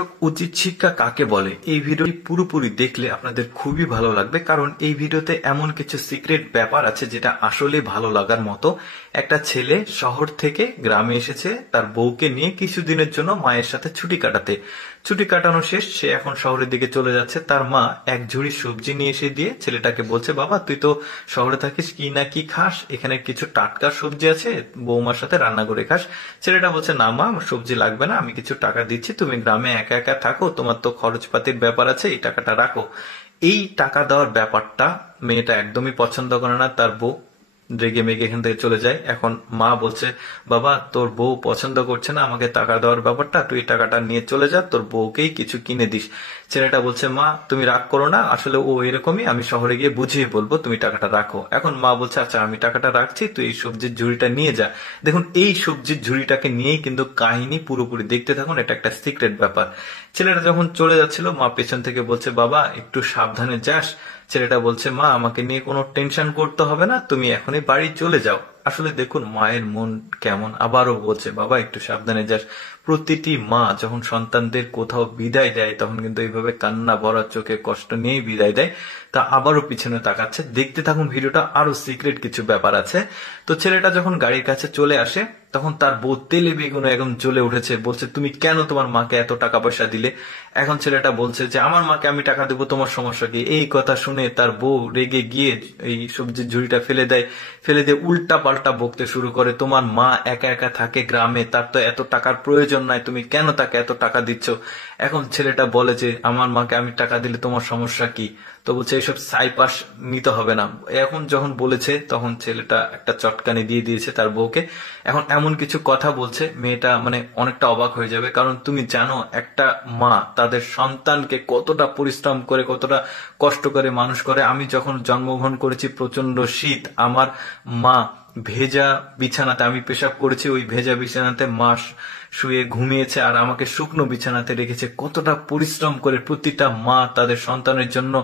দর্শক, উচিত শিক্ষা কাকে বলে এই ভিডিওটি পুরোপুরি দেখলে আপনাদের খুবই ভালো লাগবে, কারণ এই ভিডিওতে এমন কিছু সিক্রেট ব্যাপার আছে যেটা আসলে ভালো লাগার মতো। একটা ছেলে শহর থেকে গ্রামে এসেছে তার বউকে নিয়ে কিছুদিনের জন্য মায়ের সাথে ছুটি কাটানো শেষ, সে এখন শহরের দিকে চলে যাচ্ছে। তার মা এক ঝুড়ি সবজি নিয়ে এসে দিয়ে ছেলেটাকে বলছে, বাবা তুই তো শহরে থাকিস, কি না কি খাস, এখানে কিছু টাটকা সবজি আছে, বৌমার সাথে রান্না করে খাস। ছেলেটা বলছে, না মা আমার সবজি লাগবে না, আমি কিছু টাকা দিচ্ছি, তুমি গ্রামে একা একা থাকো, তোমার তো খরচপাতির ব্যাপার আছে, এই টাকাটা রাখো। এই টাকা দেওয়ার ব্যাপারটা মেয়েটা একদমই পছন্দ করে না। তার বউ রেগে মেগে এখান থেকে চলে যায়। এখন মা বলছে, বাবা তোর বউ পছন্দ করছে না আমাকে টাকা দেওয়ার ব্যাপারটা, তুই টাকাটা নিয়ে চলে যা, তোর বউকেই কিছু কিনে দিস। ছেলেটা বলছে, মা তুমি রাগ করো না, আসলে ও এরকমই, আমি শহরে গিয়ে বুঝিয়ে বলবো, তুমি টাকাটা রাখো। এখন মা বলছে, আচ্ছা আমি টাকাটা রাখছি, তুই এই সবজির ঝুড়িটা নিয়ে যা। দেখুন, এই সবজির ঝুড়িটাকে নিয়েই কিন্তু কাহিনী পুরোপুরি দেখতে থাকুন, এটা একটা সিক্রেট ব্যাপার। ছেলেটা যখন চলে যাচ্ছিল, মা পেছন থেকে বলছে, বাবা একটু সাবধানে যাস। ছেলেটা বলছে, মা আমাকে নিয়ে কোনো টেনশন করতে হবে না, তুমি এখনই বাড়ি চলে যাও। আসলে দেখুন মায়ের মন কেমন, আবারও বলছে, বাবা একটু সাবধানে যাস। প্রতিটি মা যখন সন্তানদের কোথাও বিদায় দেয় তখন কিন্তু এইভাবে কান্না ভরা চোখে কষ্ট নিয়েই বিদায় দেয়। তা আবারও পিছনে তাকাচ্ছে। দেখতে থাকুন ভিডিওটা, আরো সিক্রেট কিছু ব্যাপার আছে। তো ছেলেটা যখন গাড়ির কাছে চলে আসে তখন তার বউ তেলে বেগুনে একদম জ্বলে উঠেছে, বলছে, তুমি কেন তোমার মাকে এত টাকা পয়সা দিলে? এখন ছেলেটা বলছে যে, আমার মাকে আমি টাকা দেবো, তোমার সমস্যা কি? এই কথা শুনে তার বউ রেগে গিয়ে এই সবজির ঝুড়িটা ফেলে দিয়ে উল্টা পাল্টা বকতে শুরু করে, তোমার মা একা একা থাকে গ্রামে, তার তো এত টাকার প্রয়োজন নাই, তুমি কেন তাকে এত টাকা দিচ্ছ? এখন ছেলেটা বলে যে, আমার মাকে আমি টাকা দিলে তোমার সমস্যা কি? তো বলছে, এইসব সাইপাস নিতে হবে না। এখন যখন বলেছে তখন ছেলেটা একটা চটকানি দিয়ে দিয়েছে তার বউকে। এখন এমন কিছু কথা বলছে, মেয়েটা মানে অনেকটা অবাক হয়ে যাবে, কারণ তুমি জানো একটা মা তাদের সন্তানকে কতটা পরিশ্রম করে, কতটা কষ্ট করে মানুষ করে। আমি যখন জন্মগ্রহণ করেছি প্রচন্ড শীত, আমার মা ভেজা বিছানাতে, আমি পেশাব করেছি ওই ভেজা বিছানাতে, মা শুয়ে ঘুমিয়েছে আর আমাকে শুকনো বিছানাতে রেখেছে। কতটা পরিশ্রম করে প্রতিটা মা তাদের সন্তানের জন্য।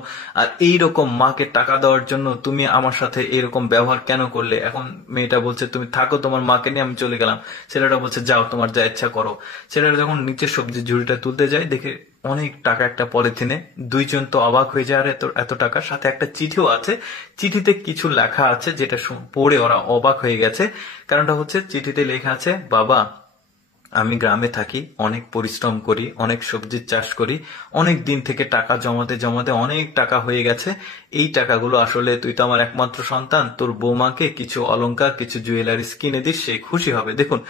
আর এইরকম মাকে টাকা দেওয়ার জন্য তুমি আমার সাথে এরকম ব্যবহার কেন করলে? এখন মেয়েটা বলছে, তুমি থাকো তোমার মাকে নিয়ে, আমি চলে গেলাম। ছেলেটা বলছে, যাও তোমার যা ইচ্ছা করো। ছেলেটা যখন নিচে সবজি ঝুড়িটা তুলতে যায় দেখে অনেক টাকা একটা পলিথিনে। দুইজন তো অবাক হয়ে যায়, আর এত এত টাকা, সাথে একটা চিঠিও আছে। চিঠিতে কিছু লেখা আছে যেটা পড়ে ওরা অবাক হয়ে গেছে। কারণটা হচ্ছে, চিঠিতে লেখা আছে, বাবা আমি গ্রামে থাকি, অনেক পরিশ্রম করি, অনেক সবজির চাষ করি, অনেক দিন থেকে টাকা জমাতে জমাতে অনেক টাকা হয়ে গেছে। এই টাকাগুলো আসলে তুই তো আমার একমাত্র সন্তান, তোর বৌমাকে কিছু অলংকার, কিছু জুয়েলারিস কিনে দিস, সে খুশি হবে। দেখুন,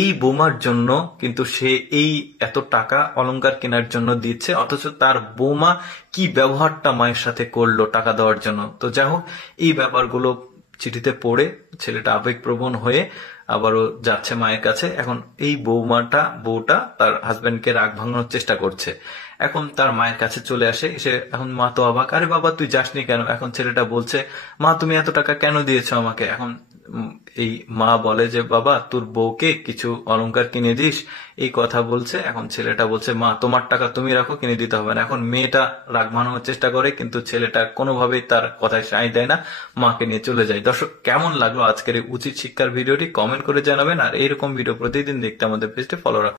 এই বৌমার জন্য কিন্তু সে এই এত টাকা অলংকার কেনার জন্য দিচ্ছে, অথচ তার বৌমা কি ব্যবহারটা মায়ের সাথে করলো টাকা দেওয়ার জন্য। তো যাই হোক, এই ব্যাপারগুলো চিঠিতে পড়ে ছেলেটা আবেগপ্রবণ হয়ে আবারও যাচ্ছে মায়ের কাছে। এখন এই বউটা তার হাজবেন্ডকে রাগ ভাঙানোর চেষ্টা করছে। এখন তার মায়ের কাছে চলে আসে, এসে এখন মা তো অবাক, আরে বাবা তুই যাসনি কেন? এখন ছেলেটা বলছে, মা তুমি এত টাকা কেন দিয়েছো আমাকে? এখন এই মা বলে যে, বাবা তোর বউকে কিছু অলংকার কিনে দিস, এই কথা বলছে। এখন ছেলেটা বলছে, মা তোমার টাকা তুমি রাখো, কিনে দিতে হবে না। এখন মেয়েটা রাগ ভাঙানোর চেষ্টা করে, কিন্তু ছেলেটা কোনোভাবেই তার কথায় সায় দেয় না, মাকে নিয়ে চলে যায়। দর্শক, কেমন লাগলো আজকের এই উচিত শিক্ষার ভিডিওটি কমেন্ট করে জানাবেন, আর এইরকম ভিডিও প্রতিদিন দেখতে আমাদের পেজটি ফলো রাখুন।